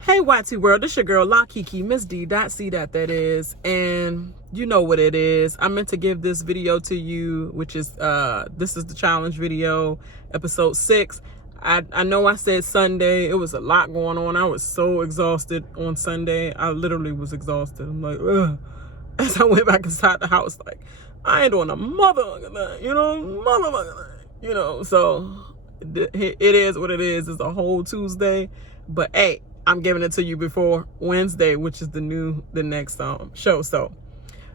Hey YT world, this your girl La Kiki, Miss D. C. That is, and you know what it is. I meant to give this video to you, which is this is the challenge video, episode 6. I know I said Sunday. It was a lot going on. I was so exhausted on Sunday. I literally was exhausted. I'm like, ugh. As I went back inside the house, like, I ain't doing a motherfucking thing, you know, so it is what it is. It's a whole Tuesday, but hey, I'm giving it to you before Wednesday, which is the next show. So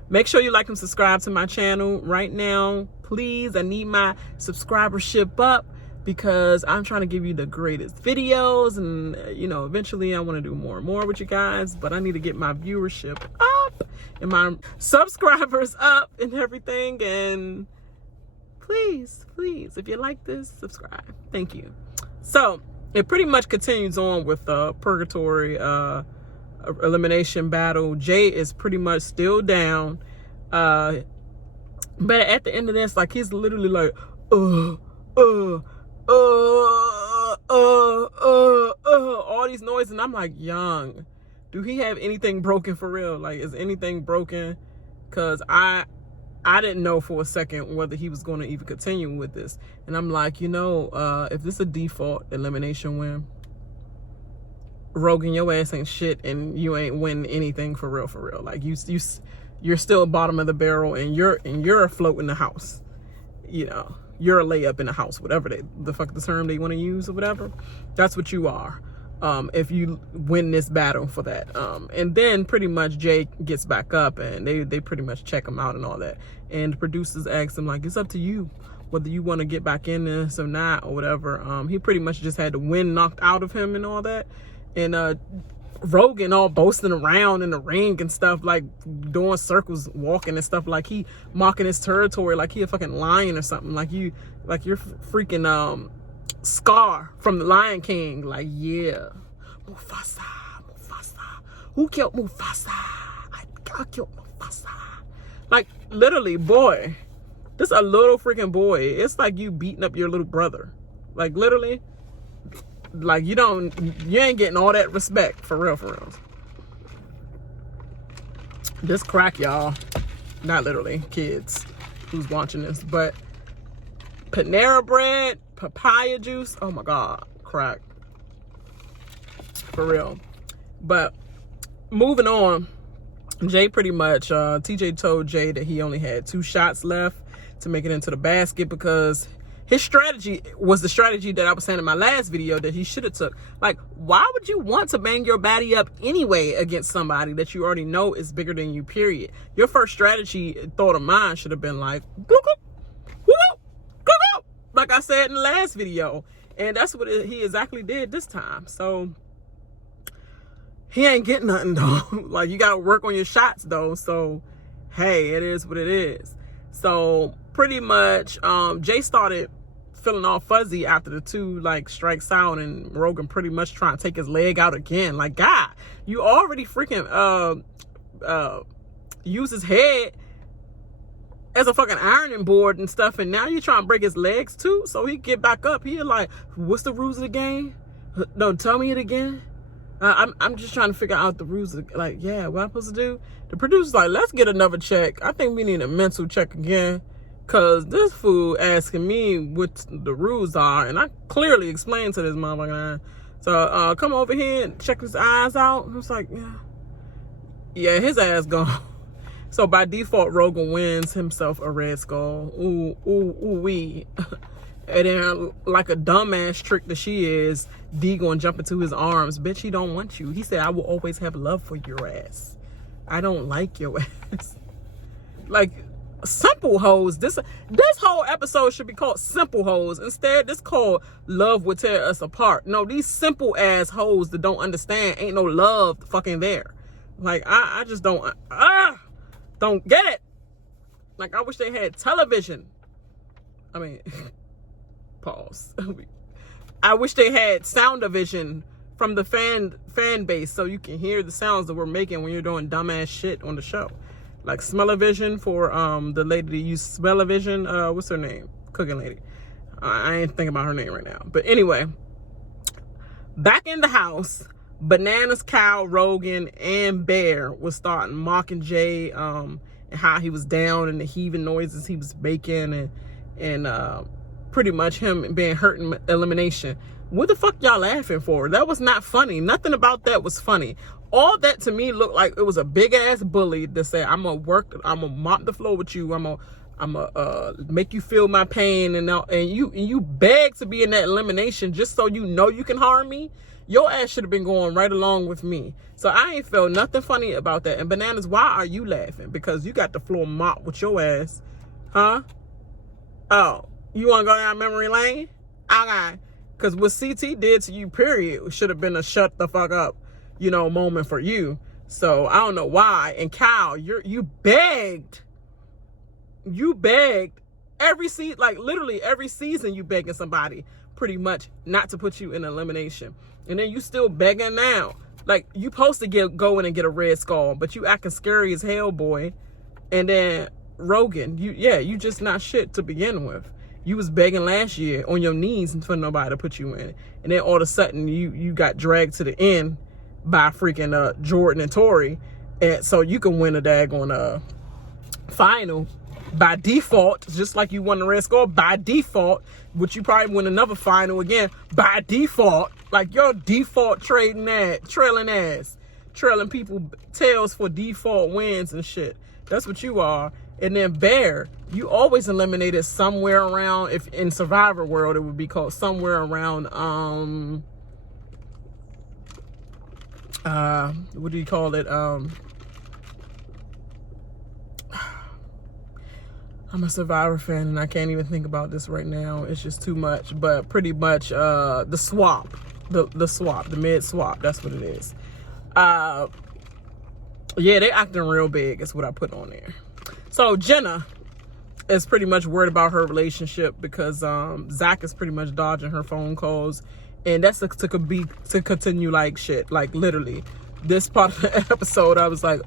make sure you like and subscribe to my channel right now, please. I need my subscribership up because I'm trying to give you the greatest videos, and you know, eventually I want to do more and more with you guys, but I need to get my viewership up and my subscribers up and everything. And please, if you like this, subscribe. Thank you. So it pretty much continues on with purgatory elimination battle. Jay is pretty much still down, but at the end of this, like, he's literally like all these noises, and I'm like, young, do he have anything broken for real? Like, is anything broken? Because I didn't know for a second whether he was going to even continue with this. And I'm like, you know, if this is a default elimination win, Rogan, your ass ain't shit, and you ain't win anything for real. Like, you're still bottom of the barrel, and you're afloat in the house. You know, you're a layup in the house, whatever the fuck the term they want to use or whatever. That's what you are. If you win this battle for that. And then pretty much Jay gets back up, and they pretty much check him out and all that. And the producers ask him, like, it's up to you whether you want to get back in this or not or whatever. He pretty much just had the wind knocked out of him and all that. And Rogan all boasting around in the ring and stuff, like doing circles, walking and stuff, like he mocking his territory, like he a fucking lion or something. Like you're freaking Scar from the Lion King. Like, yeah, Mufasa. Who killed Mufasa? I killed Mufasa. Like, literally, boy, this a little freaking boy. It's like you beating up your little brother. Like, literally, like you ain't getting all that respect for real. This crack, y'all. Not literally, kids who's watching this, but Panera bread, papaya juice, oh my god, crack, for real. But moving on, Jay pretty much, TJ told Jay that he only had 2 shots left to make it into the basket, because his strategy was the strategy that I was saying in my last video that he should have took. Like, why would you want to bang your baddie up anyway against somebody that you already know is bigger than you, period? Your first strategy, thought of mine, should have been like, like I said in the last video. And that's what he exactly did this time. So he ain't getting nothing though. Like, you gotta work on your shots though. So hey, it is what it is. So pretty much Jay started feeling all fuzzy after the 2 like strikes out, and Rogan pretty much trying to take his leg out again. Like, God, you already freaking use his head as a fucking ironing board and stuff, and now you're trying to break his legs too, so he get back up. He like, what's the rules of the game? No, tell me it again. I'm just trying to figure out the rules of, like, yeah, what I'm supposed to do? The producer's like, let's get another check. I think we need a mental check again, because this fool asking me what the rules are, and I clearly explained to this motherfucker. So come over here and check his eyes out. I was like, yeah, his ass gone. So by default, Rogan wins himself a red skull. Ooh-wee. And then, like a dumbass trick that she is, D gonna jump into his arms. Bitch, he don't want you. He said, I will always have love for your ass. I don't like your ass. Like, simple hoes. This whole episode should be called Simple Hoes. Instead, this called Love Will Tear Us Apart. No, these simple ass hoes that don't understand, ain't no love fucking there. Like, I just don't get it. Like, I wish they had television. I mean, pause. I wish they had sound-o-vision from the fan base, so you can hear the sounds that we're making when you're doing dumbass shit on the show. Like smell-o-vision for the lady that used smell-o-vision. What's her name? Cooking lady. I ain't thinking about her name right now. But anyway, back in the house, Bananas, Kyle, Rogan, and Bear was starting mocking Jay, and how he was down and the heaving noises he was making, and pretty much him being hurt in elimination. What the fuck y'all laughing for? That was not funny. Nothing about that was funny. All that to me looked like it was a big ass bully that said, I'm gonna mop the floor with you. I'm gonna make you feel my pain, and you beg to be in that elimination just so you know you can harm me. Your ass should have been going right along with me. So I ain't felt nothing funny about that. And Bananas, why are you laughing? Because you got the floor mopped with your ass. Huh? Oh, you want to go down memory lane? Okay. Because what CT did to you, period, should have been a shut the fuck up, moment for you. So I don't know why. And Kyle, you begged. You begged every season, like literally every season you begging somebody pretty much not to put you in elimination. And then you still begging now. Like, you supposed to go in and get a red skull, but you acting scary as hell, boy. And then Rogan, you just not shit to begin with. You was begging last year on your knees for nobody to put you in. And then all of a sudden you got dragged to the end by freaking Jordan and Tori. And so you can win a daggone final by default, just like you won the red skull by default, which you probably win another final again by default. Like your default trailing ass, trailing people tails for default wins and shit. That's what you are. And then Bear, you always eliminated somewhere around, if in Survivor world it would be called somewhere around what do you call it? I'm a Survivor fan and I can't even think about this right now. It's just too much. But pretty much the swap. The swap. The mid swap. That's what it is. Yeah, they acting real big is what I put on there. So Jenna is pretty much worried about her relationship because Zach is pretty much dodging her phone calls. And that's to continue like shit. Like literally. This part of the episode, I was like,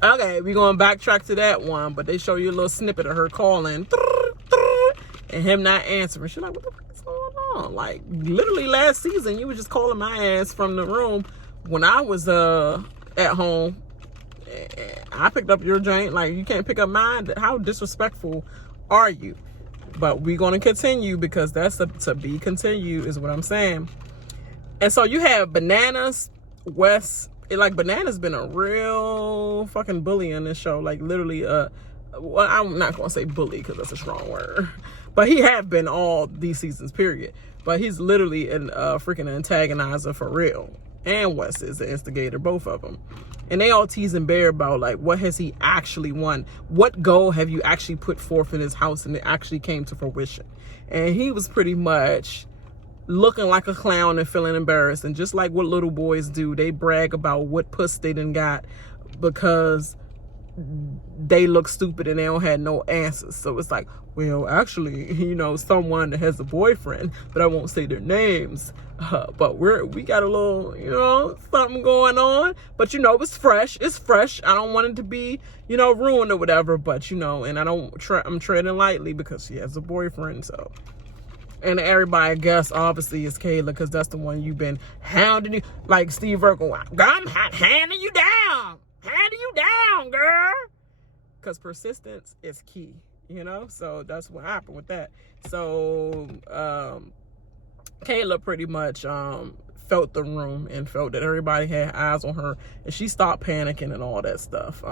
okay, we're going to backtrack to that one, but they show you a little snippet of her calling and him not answering. She's like, what the fuck is going on? Like, literally last season, you were just calling my ass from the room when I was at home. I picked up your joint. Like, you can't pick up mine. How disrespectful are you? But we're going to continue because that's to be continued is what I'm saying. And so you have Bananas, Wes. Banana's been a real fucking bully on this show. Like, literally, well, I'm not going to say bully because that's a strong word. But he have been all these seasons, period. But he's literally a freaking antagonizer for real. And Wes is the instigator, both of them. And they all teasing Bear about, like, what has he actually won? What goal have you actually put forth in his house and it actually came to fruition? And he was pretty much looking like a clown and feeling embarrassed. And just like what little boys do, they brag about what puss they done got because they look stupid and they don't have no answers. So it's like, well, actually, someone that has a boyfriend, but I won't say their names. But we got a little, something going on. But, it's fresh. It's fresh. I don't want it to be, ruined or whatever. But, and I'm treading lightly because she has a boyfriend, so. And everybody, I guess, obviously, is Kailah because that's the one you've been hounding you. Like Steve Urkel, I'm handing you down. Handing you down, girl. Because persistence is key, So that's what happened with that. So Kailah pretty much felt the room and felt that everybody had eyes on her. And she stopped panicking and all that stuff.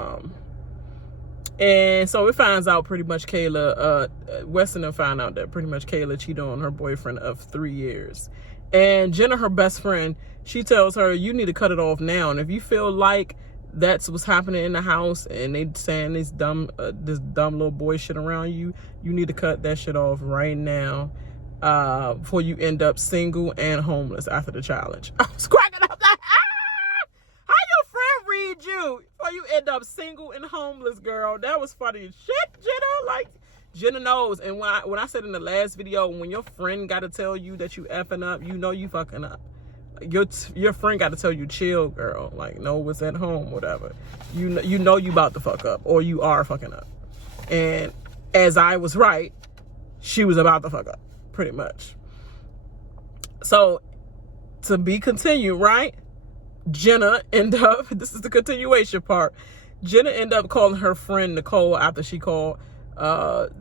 And so it finds out pretty much Kailah, Weston found out that pretty much Kailah cheated on her boyfriend of 3 years. And Jenna, her best friend, she tells her, you need to cut it off now. And if you feel like that's what's happening in the house and they saying this dumb little boy shit around you, you need to cut that shit off right now before you end up single and homeless after the challenge. I was cracking up like, how your friend read you before you end up single and homeless, girl? That was funny as shit, Jenna. Like, Jenna knows. And when I said in the last video, when your friend got to tell you that you effing up, you fucking up. Your friend got to tell you, chill, girl. Like, know what's at home, whatever. You know you about to fuck up, or you are fucking up. And as I was right, she was about to fuck up. pretty much. So, to be continued, right? Jenna ended up, this is the continuation part. Jenna ended up calling her friend Nicole after she called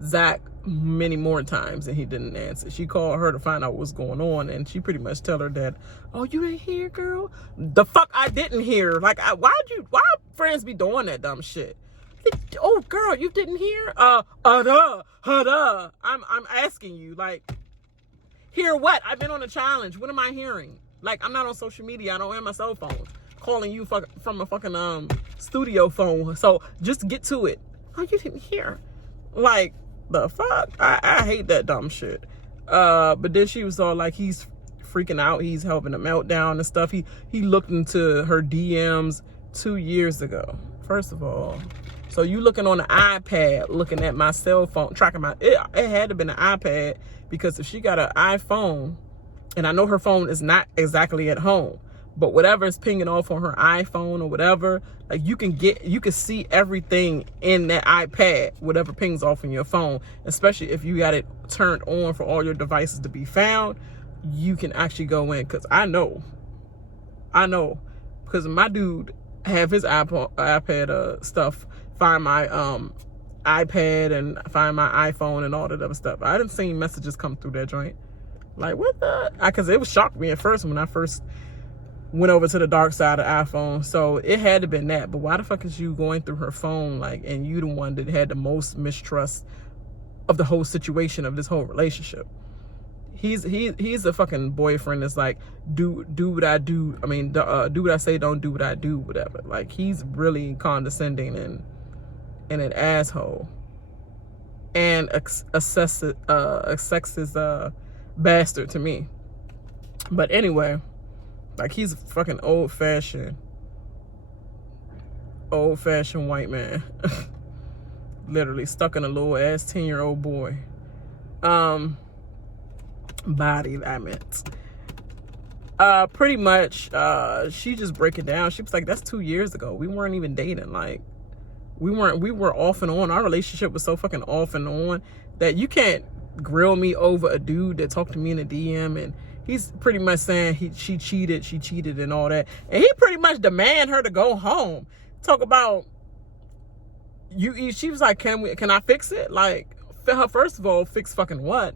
Zach many more times and he didn't answer. She called her to find out what's going on, and she pretty much tell her that, oh, you ain't here, girl? The fuck I didn't hear. Like, why friends be doing that dumb shit? Oh, girl, you didn't hear? I'm asking you, like, hear what? I've been on a challenge. What am I hearing? Like, I'm not on social media. I don't have my cell phone. Calling you from a fucking studio phone. So just get to it. Oh, you didn't hear? Like, the fuck? I hate that dumb shit. But then she was all like, he's freaking out. He's having a meltdown and stuff. He looked into her DMs 2 years ago. First of all, so you looking on the iPad, looking at my cell phone, tracking it had to have been an iPad, because if she got an iPhone, and I know her phone is not exactly at home, but whatever is pinging off on her iPhone or whatever, like you can see everything in that iPad, whatever pings off on your phone, especially if you got it turned on for all your devices to be found. You can actually go in, because I know, because my dude have his iPad stuff, find my iPad and find my iPhone and all that other stuff. I didn't see messages come through that joint. Like, what the? Because it was shocked me at first when I first went over to the dark side of iPhone. So it had to have been that. But why the fuck is you going through her phone, like, and you the one that had the most mistrust of the whole situation of this whole relationship? He's a fucking boyfriend that's like, do what I do. I mean, do what I say, don't do what I do, whatever. Like, he's really condescending and an asshole and a sexist bastard to me. But anyway, like, he's a fucking old-fashioned white man. Literally stuck in a little ass 10-year-old boy body, I meant. Pretty much she just break it down. She was like, that's 2 years ago. We weren't even dating. Like, we were off and on. Our relationship was so fucking off and on that you can't grill me over a dude that talked to me in a DM, and he's pretty much saying she cheated and all that, and he pretty much demand her to go home. Talk about she was like, can I fix it? Like, first of all, fix fucking what?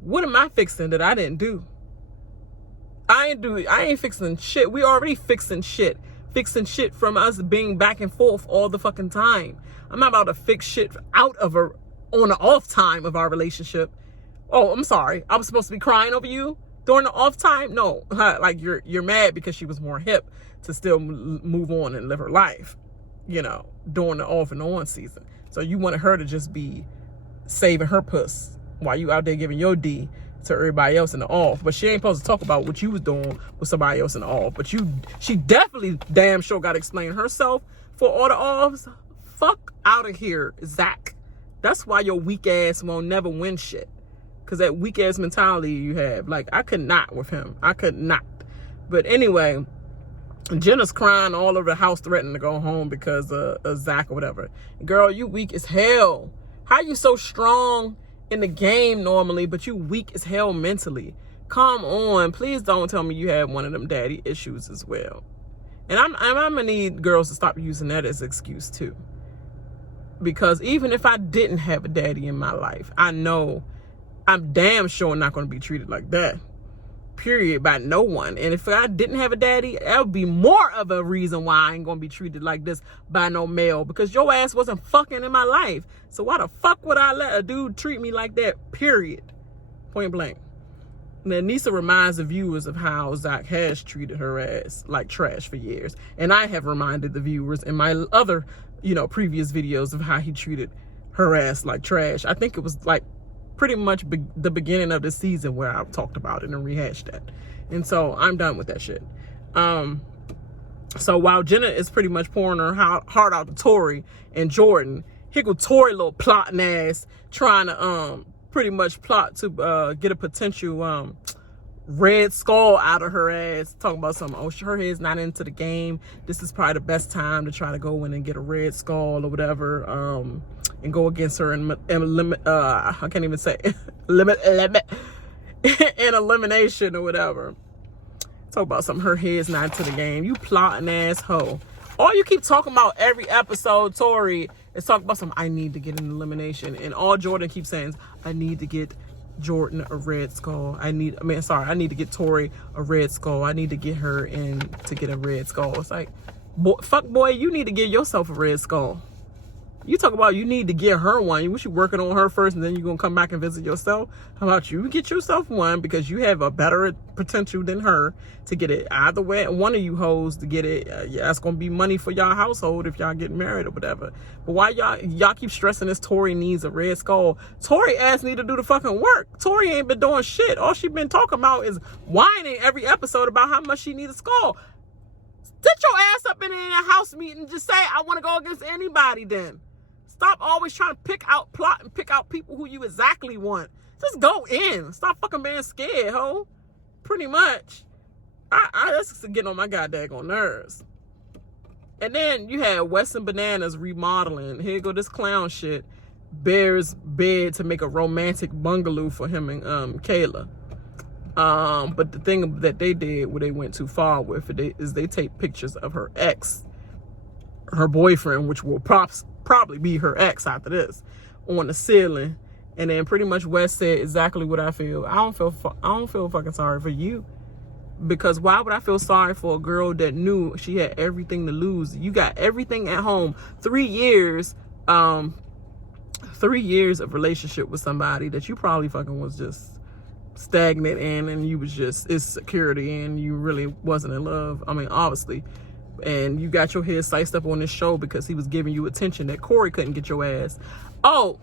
What am I fixing that I didn't do? I ain't fixing shit. We already fixing shit from us being back and forth all the fucking time. I'm not about to fix shit out of her on the off time of our relationship. Oh, I'm sorry. I was supposed to be crying over you during the off time? No, like you're mad because she was more hip to still move on and live her life, you know, during the off and on season. So you wanted her to just be saving her puss while you out there giving your D to everybody else in the off. But she ain't supposed to talk about what you was doing with somebody else in the off. But she definitely damn sure got to explain herself for all the offs. Fuck out of here, Zach. That's why your weak ass won't never win shit. Because that weak ass mentality you have. Like, I could not with him. I could not. But anyway, Jenna's crying all over the house, threatening to go home because of Zach or whatever. Girl, you weak as hell. How you so strong in the game normally, but you weak as hell mentally? Come on. Please don't tell me you had one of them daddy issues as well. And I'm gonna need girls to stop using that as an excuse too. Because even if I didn't have a daddy in my life, I know I'm damn sure not going to be treated like that. Period. By no one. And if I didn't have a daddy, that would be more of a reason why I ain't going to be treated like this by no male. Because your ass wasn't fucking in my life. So why the fuck would I let a dude treat me like that? Period. Point blank. And Aneesa reminds the viewers of how Zach has treated her ass like trash for years. And I have reminded the viewers in my other, previous videos of how he treated her ass like trash. I think it was like pretty much the beginning of the season where I talked about it and rehashed that. And so I'm done with that shit. So while Jenna is pretty much pouring her heart out to Tori and Jordan, here go Tori, little plotting ass, trying to pretty much plot to get a potential red skull out of her ass, talking about something. Oh, her head's not into the game. This is probably the best time to try to go in and get a red skull or whatever, and go against her and limit. I can't even say limit. in elimination or whatever. Talk about something, her head's not to the game. You plotting asshole. All you keep talking about every episode, Tori, is talking about something, I need to get an elimination. And all Jordan keeps saying is, I need to get Jordan a red skull. I need to get Tori a red skull. I need to get her in to get a red skull. It's like, boy, you need to get yourself a red skull. You talk about you need to get her one. You wish you working on her first and then you're going to come back and visit yourself. How about you get yourself one because you have a better potential than her to get it. Either way, one of you hoes to get it. Yeah, it's going to be money for y'all household if y'all get married or whatever. But why y'all keep stressing this Tori needs a red skull? Tori ass need to do the fucking work. Tori ain't been doing shit. All she been talking about is whining every episode about how much she needs a skull. Sit your ass up in a house meeting and just say, I want to go against anybody then. Stop always trying to plot and pick out people who you exactly want. Just go in. Stop fucking being scared, ho. Pretty much. That's getting on my goddamn nerves. And then you had Weston Bananas remodeling. Here go this clown shit. Bear's bed to make a romantic bungalow for him and Kailah. But the thing that they did, where they went too far with it, is they take pictures of her ex, her boyfriend, which will probably be her ex after this, on the ceiling. And then pretty much Wes said exactly what I feel. I don't feel fucking sorry for you, because why would I feel sorry for a girl that knew she had everything to lose? You got everything at home. 3 years of relationship with somebody that you probably fucking was just stagnant in, and you was just insecurity, and you really wasn't in love. I mean, obviously. And you got your head sliced up on this show because he was giving you attention that Cory couldn't get your ass. Oh,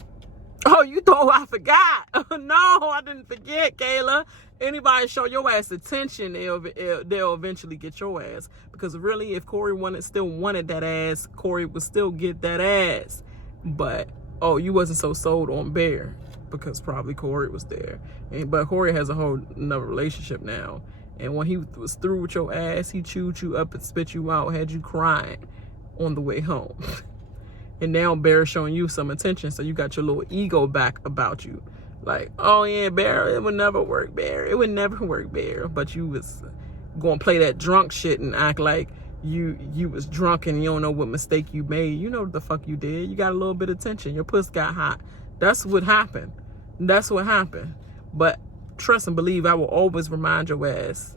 you thought I forgot? No, I didn't forget, Kailah. Anybody show your ass attention, they'll eventually get your ass. Because really, if Cory still wanted that ass, Cory would still get that ass. But you wasn't so sold on Bear because probably Cory was there. But Cory has a whole another relationship now. And when he was through with your ass, he chewed you up and spit you out, had you crying on the way home. And now Bear's showing you some attention, so you got your little ego back about you. Like, oh yeah, Bear, it would never work, Bear. It would never work, Bear. But you was going to play that drunk shit and act like you was drunk and you don't know what mistake you made. You know what the fuck you did. You got a little bit of tension. Your puss got hot. That's what happened. But trust and believe, I will always remind your ass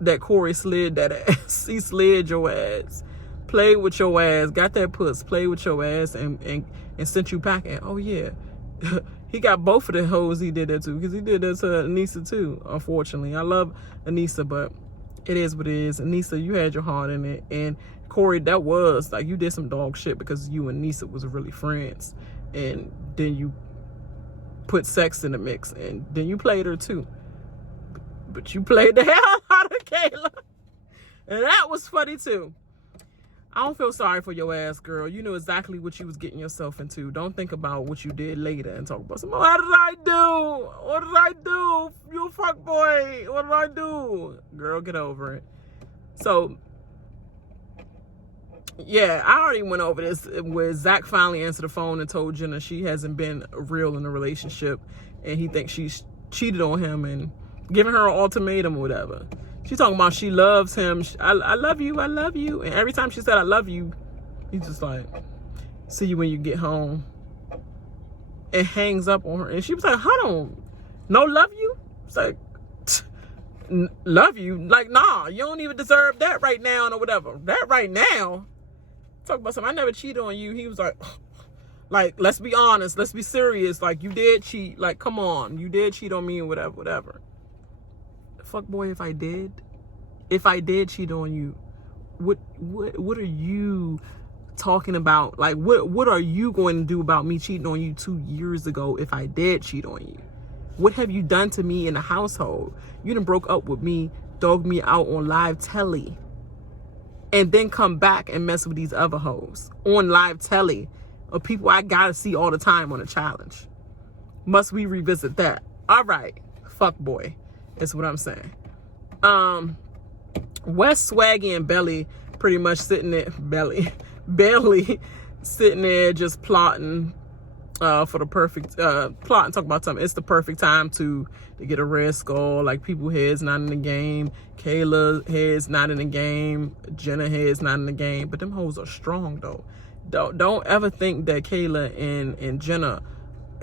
that Cory slid that ass. He slid your ass, played with your ass, got that puss, played with your ass, and sent you packing. Oh yeah, he got both of the hoes he did that to, because he did that to Aneesa too. Unfortunately, I love Aneesa, but it is what it is. Aneesa, you had your heart in it, and Cory, that was like you did some dog shit because you and Aneesa was really friends, and then you put sex in the mix, and then you played her too. But you played the hell out of Kailah, and that was funny too. I don't feel sorry for your ass, girl. You knew exactly what you was getting yourself into. Don't think about what you did later and talk about how did I do? What did I do? You a fuck boy. What did I do? Girl, get over it. So yeah, I already went over this where Zach finally answered the phone and told Jenna she hasn't been real in a relationship, and he thinks she's cheated on him and giving her an ultimatum or whatever. She's talking about she loves him. I love you, I love you. And every time she said I love you, he's just like, see you when you get home. And hangs up on her. And she was like, hold on, no love you? It's like, love you? Like, nah, you don't even deserve that right now or whatever. That right now? Talk about something, I never cheated on you. He was like, let's be honest, let's be serious. Like, you did cheat. Like, come on, you did cheat on me and whatever. Fuck boy, if I did cheat on you, what are you talking about? Like, what are you going to do about me cheating on you 2 years ago if I did cheat on you? What have you done to me in the household? You done broke up with me, dogged me out on live telly, and then come back and mess with these other hoes on live telly of people I gotta see all the time on a challenge. Must we revisit that? All right, fuck boy, is what I'm saying. Wes, Swaggy, and Bayleigh pretty much sitting there, Bayleigh sitting there just plotting for the perfect plot and talk about something. It's the perfect time to get a red skull. Like, people heads not in the game. Kailah heads not in the game. Jenna heads not in the game. But them hoes are strong though. Don't ever think that Kailah and Jenna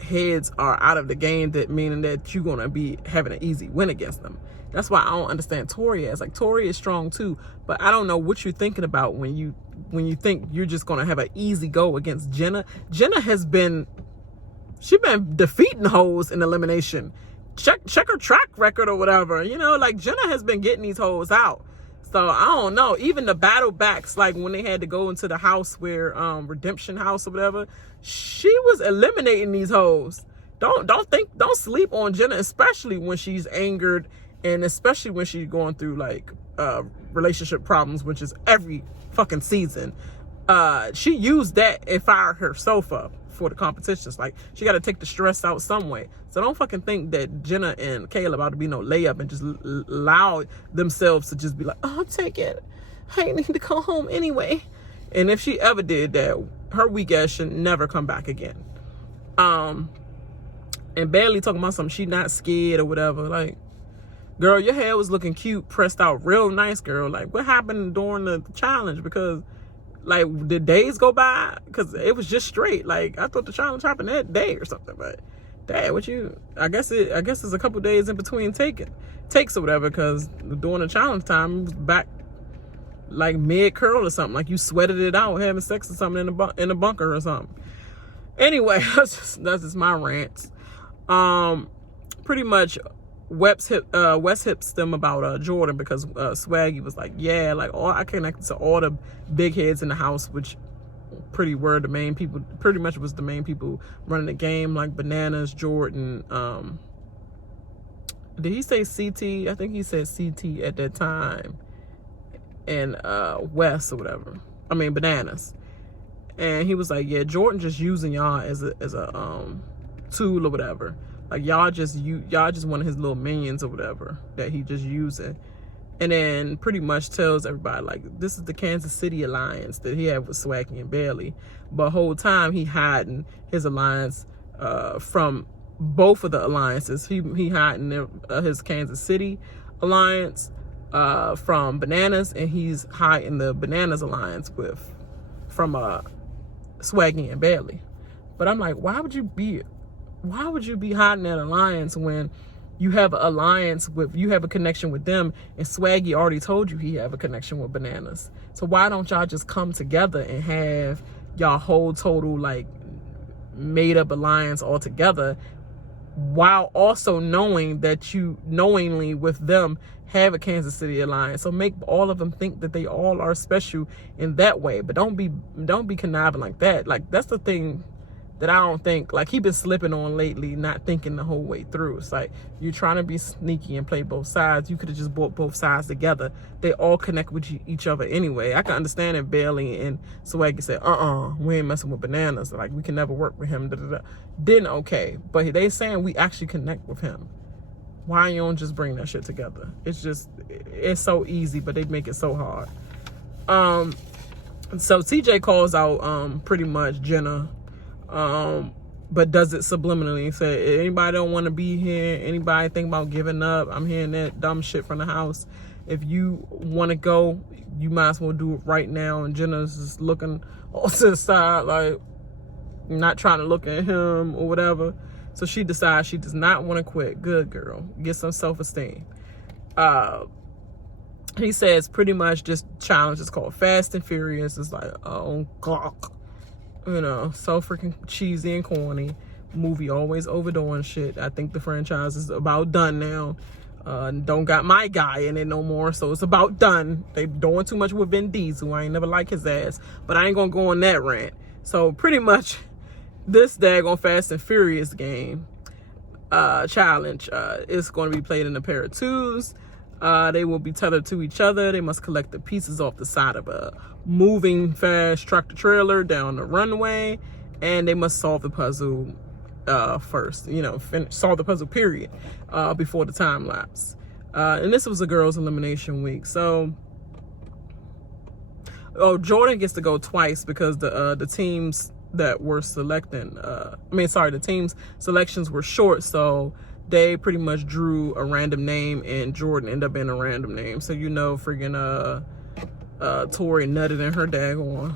heads are out of the game, that meaning that you're gonna be having an easy win against them. That's why I don't understand Tori as. Like, Tori is strong too, but I don't know what you're thinking about when you think you're just gonna have an easy go against Jenna. Jenna has been defeating hoes in elimination. Check her track record or whatever. You know, like, Jenna has been getting these hoes out. So I don't know. Even the battle backs, like when they had to go into the house where Redemption House or whatever, she was eliminating these hoes. Don't sleep on Jenna, especially when she's angered, and especially when she's going through like relationship problems, which is every fucking season. She used that and fired herself up for the competitions. Like, she got to take the stress out some way. So don't fucking think that Jenna and Kailah about to be no layup and just allow themselves to just be like, oh, take it, I need to go home anyway. And if she ever did that, her weak ass should never come back again. And Bayleigh talking about something, she not scared or whatever. Like, girl, your hair was looking cute, pressed out real nice, girl. Like, what happened during the challenge? Because, like, did days go by? Because it was just straight. Like, I thought the challenge happened that day or something. But, dang, I guess it's a couple days in between takes or whatever. Because during the challenge time, it was back like mid curl or something. Like, you sweated it out having sex or something in a bunker or something. Anyway, that's just my rants. Pretty much West hips them about Jordan, because Swaggy was like, yeah, like, I connected to all the big heads in the house, which pretty much was the main people running the game, like Bananas, Jordan, did he say CT? I think he said CT at that time, and West or whatever. I mean Bananas. And he was like, yeah, Jordan just using y'all as a tool or whatever. Like, y'all just one of his little minions or whatever that he just using. And then pretty much tells everybody, like, this is the Kansas City alliance that he had with Swaggy and Bayleigh. But whole time he hiding his alliance from both of the alliances. He hiding his Kansas City alliance from Bananas, and he's hiding the Bananas alliance from Swaggy and Bayleigh. But I'm like, why would you be hiding that alliance when you have an alliance you have a connection with them, and Swaggy already told you he have a connection with Bananas? So why don't y'all just come together and have y'all whole total, like, made up alliance all together, while also knowing that you knowingly with them have a Kansas City alliance? So make all of them think that they all are special in that way, but don't be conniving like that. Like, that's the thing that I don't think, like, he been slipping on lately, not thinking the whole way through. It's like, you're trying to be sneaky and play both sides. You could have just brought both sides together. They all connect with each other anyway. I can understand if Bayleigh and Swaggy said, we ain't messing with Bananas, like, we can never work with him, then okay. But they saying we actually connect with him. Why you don't just bring that shit together? It's so easy, but they make it so hard. So TJ calls out pretty much Jenna, but does it subliminally. Say, anybody don't want to be here, anybody think about giving up, I'm hearing that dumb shit from the house. If you want to go, you might as well do it right now. And Jenna's just looking off to the side, like, not trying to look at him or whatever. So she decides she does not want to quit. Good girl. Get some self-esteem. He says pretty much just challenge is called Fast and Furious. It's like, oh, God. You know, so freaking cheesy and corny. Movie always overdoing shit. I think the franchise is about done now. Don't got my guy in it no more, so it's about done. They doing too much with Vin Diesel. I ain't never like his ass, but I ain't gonna go on that rant. So pretty much this daggone Fast and Furious game challenge is going to be played in a pair of twos. They will be tethered to each other. They must collect the pieces off the side of a moving fast tractor trailer down the runway, and they must solve the puzzle first. You know, solve the puzzle period before the time lapse. And this was a girls' elimination week, so Jordan gets to go twice because the that were selecting, the team's selections were short, so they pretty much drew a random name, and Jordan ended up being a random name. So freaking Tori nutted in her daggone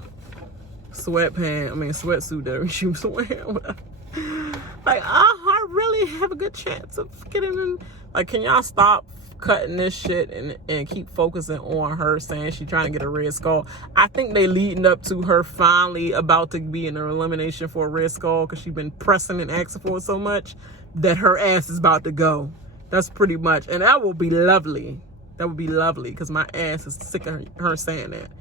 sweatsuit that she was wearing. Like, I really have a good chance of getting in. Like, can y'all stop cutting this shit and keep focusing on her saying she's trying to get a red skull? I think they leading up to her finally about to be in an elimination for a red skull, because she's been pressing and asking for it so much that her ass is about to go. That's pretty much, and that will be lovely. That would be lovely, because my ass is sick of her saying that.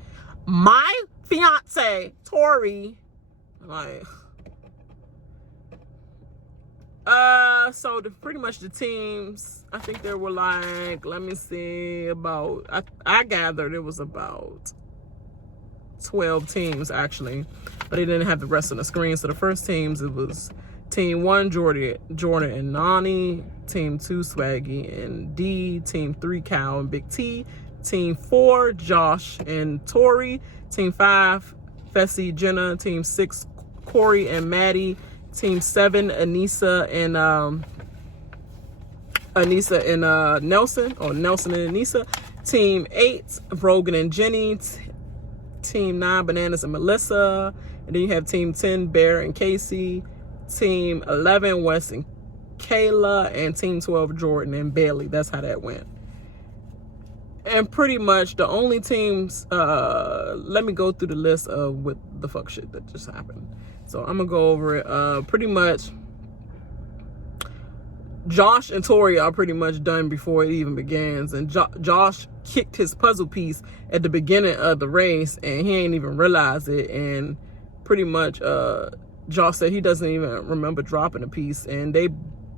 My fiance, Tori, like, so pretty much the teams, I think there were like, let me see, about, I gathered it was about 12 teams actually, but they didn't have the rest of the screen. So the first teams, it was Team 1, Jordan and Nany. Team 2, Swaggy and D. Team 3, Cal and Big T. Team 4, Josh and Tori. Team 5, Fessy, Jenna. Team 6, Cory and Mattie. Team 7, Aneesa and Nelson, or Nelson and Aneesa. Team 8, Rogan and Jenny. Team 9, Bananas and Melissa. And then you have Team 10, Bear and Casey. Team 11, Wes and Kailah. And Team 12, Jordan and Bayleigh. That's how that went. And pretty much the only teams, let me go through the list of what the fuck shit that just happened. So I'm gonna go over it. Pretty much Josh and Tori are pretty much done before it even begins. And Josh kicked his puzzle piece at the beginning of the race, and he ain't even realize it. And pretty much Josh said he doesn't even remember dropping a piece, and they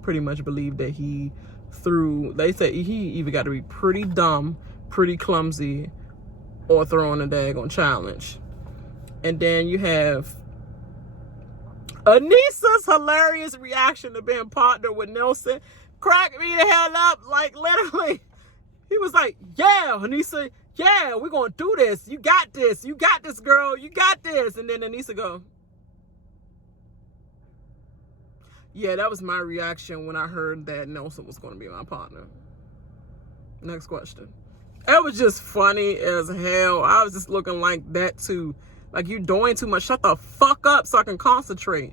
pretty much believe that he threw, they said he either got to be pretty dumb, pretty clumsy, or throwing a daggone challenge. And then you have Aneesa's hilarious reaction to being partnered with Nelson. Cracked me the hell up. Like, literally, he was like, yeah, Aneesa, yeah, we're going to do this. You got this. You got this, girl. You got this. And then Aneesa go, yeah, that was my reaction when I heard that Nelson was going to be my partner. Next question. It was just funny as hell. I was just looking like that too. Like, you doing too much. Shut the fuck up so I can concentrate.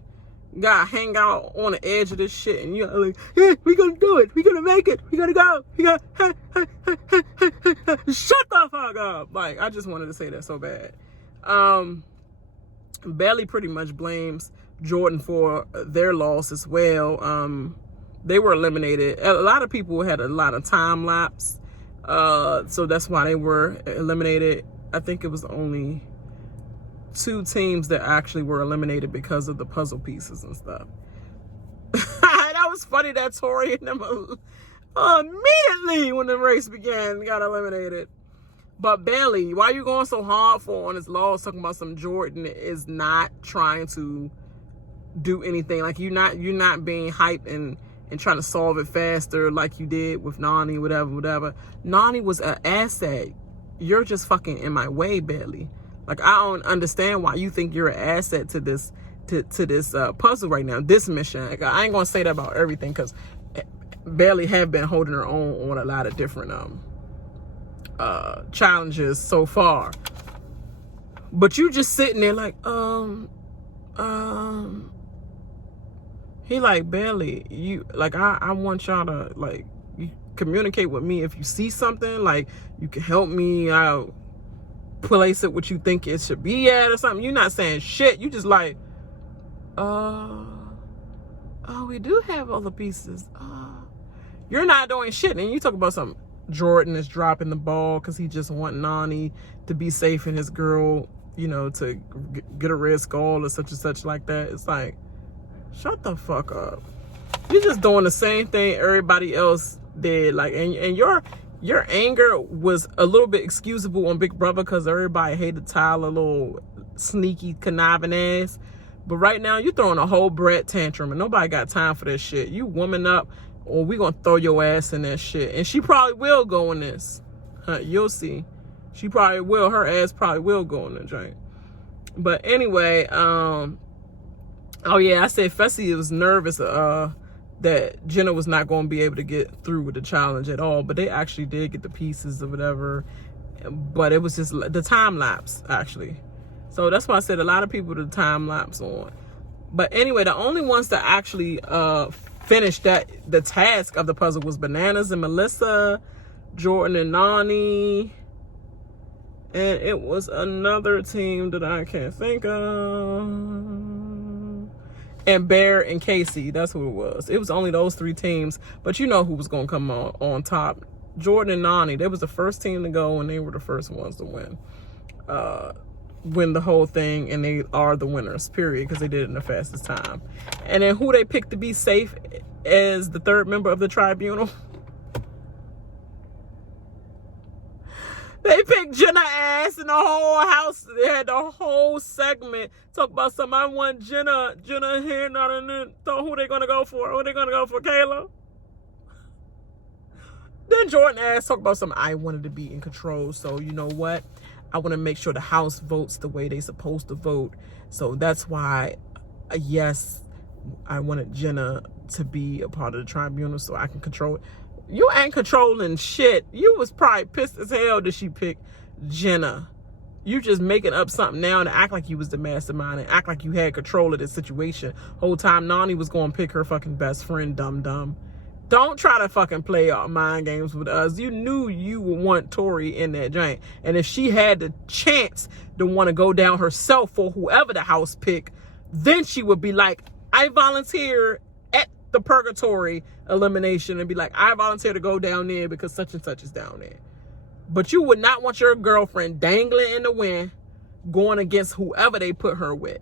You gotta hang out on the edge of this shit, and you're like, hey, we gonna do it. We gonna make it. We gotta go. We gotta, shut the fuck up. Like, I just wanted to say that so bad. Bayleigh pretty much blames Jordan for their loss as well. They were eliminated. A lot of people had a lot of time lapse. So that's why they were eliminated. I think it was only 2 teams that actually were eliminated because of the puzzle pieces and stuff. That was funny that Tori and them immediately when the race began got eliminated. But Bayleigh, why are you going so hard for on this loss, talking about some Jordan is not trying to do anything? Like, you're not being hyped and trying to solve it faster like you did with Nany, whatever. Nany was an asset. You're just fucking in my way, Bayleigh. Like, I don't understand why you think you're an asset to this puzzle right now, this mission. Like, I ain't gonna say that about everything, because Bayleigh have been holding her own on a lot of different challenges so far. But you just sitting there like, he like, Bayleigh, you, like, I want y'all to, like, you communicate with me if you see something, like, you can help me out, place it what you think it should be at or something. You're not saying shit. You just like, oh, we do have all the pieces. You're not doing shit. And you talk about something. Jordan is dropping the ball because he just want Nany to be safe and his girl, you know, to get a red skull or such and such like that. It's like, shut the fuck up. You're just doing the same thing everybody else did. Like, and your anger was a little bit excusable on Big Brother because everybody hated Tyler, little sneaky, conniving ass. But right now, you're throwing a whole Brett tantrum, and nobody got time for that shit. You woman up, or we gonna throw your ass in that shit. And she probably will go in this. You'll see. She probably will. Her ass probably will go in the joint. But anyway, Oh yeah, I said Fessy was nervous that Jenna was not going to be able to get through with the challenge at all, but they actually did get the pieces or whatever. But it was just the time lapse actually. So that's why I said a lot of people the time lapse on. But anyway, the only ones that actually finished the task of the puzzle was Bananas and Melissa, Jordan and Nany, and it was another team that I can't think of. And Bear and Casey, that's who it was. It was only those 3 teams, but you know who was gonna come on top. Jordan and Nany, they was the first team to go, and they were the first ones to win the whole thing, and they are the winners, period, because they did it in the fastest time. And then who they picked to be safe as the 3rd member of the tribunal? They picked Jenna ass in the whole house. They had the whole segment talk about something. I want Jenna here, not in it. So who they gonna go for? Who they gonna go for? Kailah? Then Jordan ass talk about something. I wanted to be in control, so you know what? I want to make sure the house votes the way they supposed to vote. So that's why, yes, I wanted Jenna to be a part of the tribunal so I can control it. You ain't controlling shit. You was probably pissed as hell that she picked Jenna. You just making up something now and act like you was the mastermind and act like you had control of the situation. Whole time Nany was going to pick her fucking best friend, dumb. Don't try to fucking play mind games with us. You knew you would want Tori in that joint. And if she had the chance to want to go down herself for whoever the house pick, then she would be like, I volunteer at the purgatory elimination and be like, I volunteer to go down there because such and such is down there. But you would not want your girlfriend dangling in the wind going against whoever they put her with.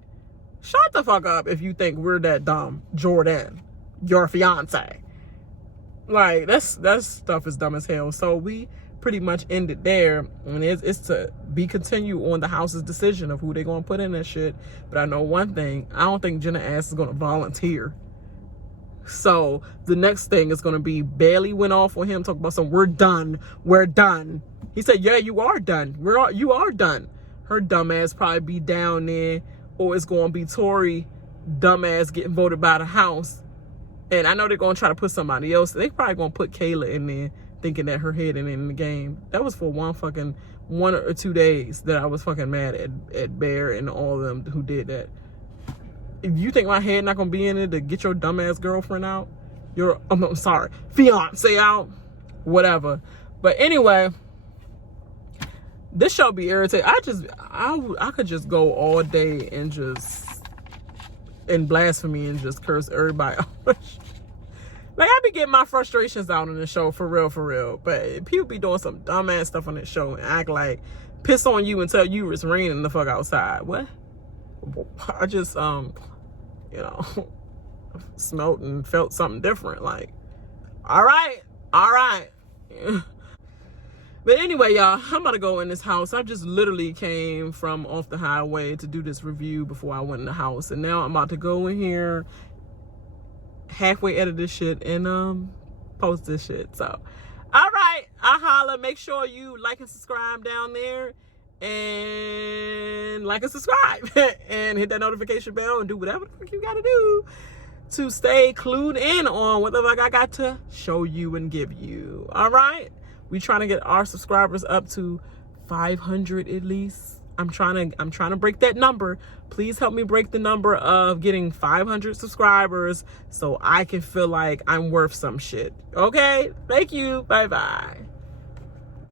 Shut the fuck up if you think we're that dumb. Jordan, your fiance. Like, that stuff is dumb as hell. So we pretty much ended there. And it's to be continued on the house's decision of who they're going to put in that shit. But I know one thing. I don't think Jenna ass is going to volunteer. So the next thing is going to be Bayleigh went off on him, talking about some, we're done. He said, yeah, you are done. You are done. Her dumb ass probably be down there, or it's going to be Tori dumb ass getting voted by the house. And I know they're going to try to put somebody else. They probably going to put Kailah in there thinking that her head ain't in the game. That was for 1 or 2 days that I was fucking mad at Bear and all of them who did that. If you think my head not going to be in it to get your dumbass girlfriend out, I'm sorry, fiance out, whatever. But anyway, this show be irritating. I could just go all day and just in blasphemy and just curse everybody out. Like, I be getting my frustrations out on the show, for real. But people be doing some dumbass stuff on this show and act like, piss on you and tell you it's raining the fuck outside. What? I just, smelt and felt something different. Like, all right. But anyway, y'all, I'm about to go in this house. I just literally came from off the highway to do this review before I went in the house. And now I'm about to go in here, halfway edit this shit, and post this shit. So, all right, I holla. Make sure you like and subscribe down there. And like and subscribe. And hit that notification bell and do whatever the fuck you gotta do to stay clued in on what the fuck I got to show you and give you. All right? We trying to get our subscribers up to 500 at least. I'm trying to break that number. Please help me break the number of getting 500 subscribers so I can feel like I'm worth some shit. Okay? Thank you. Bye-bye.